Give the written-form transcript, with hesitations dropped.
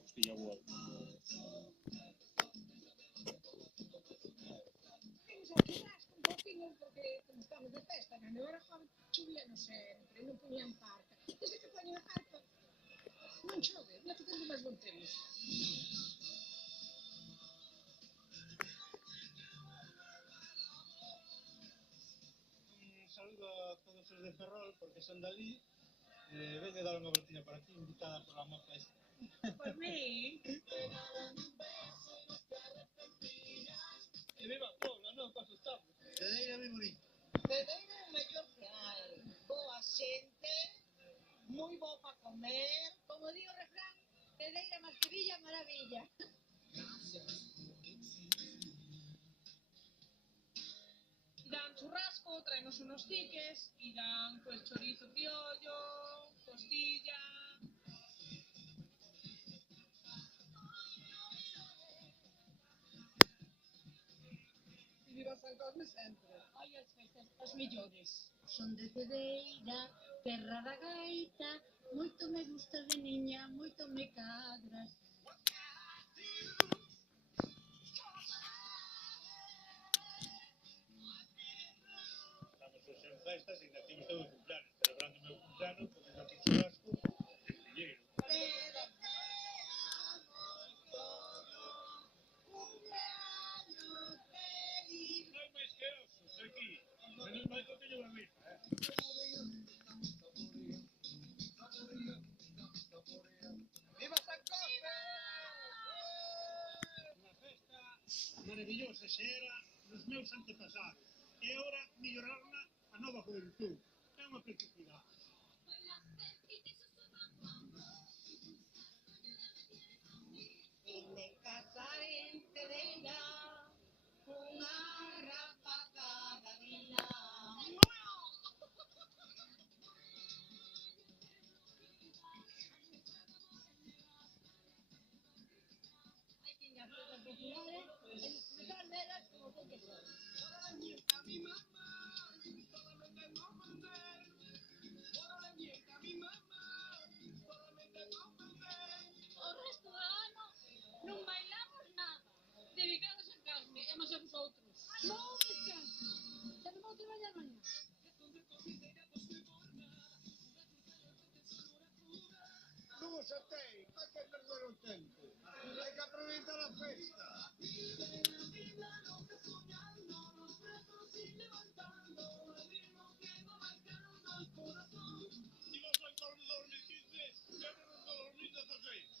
costilla boa. Temos aquí rasco un pouquinho porque como estamos de festa, cando eu era joven chovía sempre, non poñían parca. Desde que poñen a parca, non chove, ia facendo máis bon tempo. Un saludo a todos os de Ferrol, porque son dali. Veño dar unha voltiña por aquí, invitada por la moza esta. Por mí, E viva Pobla, non? Paso estamos. Cedeira moi bonita. Cedeira é o mellor que hai. Boa xente, moi bo para comer. Como di o refrán, Cedeira máis que Villa Maravilla. Dan churrasco, traenos unos tiques y dan pues chorizo criollo, costilla. Y viva San Cosme sempre. Ai, as festas, as millores. Son de Cedeira, terra da gaita, moito me gusta de niña, moito me cadras. Estamos hoxe en festas e ainda temos todo o cumpleaños. Celebrando o meu cumpleaños, porque aquí churrasco e pilleiro. Non hai máis que osos aquí. Menos mal que teño unha mesa, Viva San Cosme! Unha festa maravillosa xe era nos meus antepasados. E agora mellorarna a nova juventud. É unha preciosidade. Vine casar en Cedeira, unha rapaza da vila. Hai que ir a festas populares e disfrutar delas como ten que ser. O resto do ano non bailamos nada. Dedicados a Casme, e máis a vosotros. Non descanso. Xa non vou traballar mañá. Non os atei, hai que perder o tempo. Hai que aproveitar a festa. Si vos vai para o 2015, ya non nos 2016.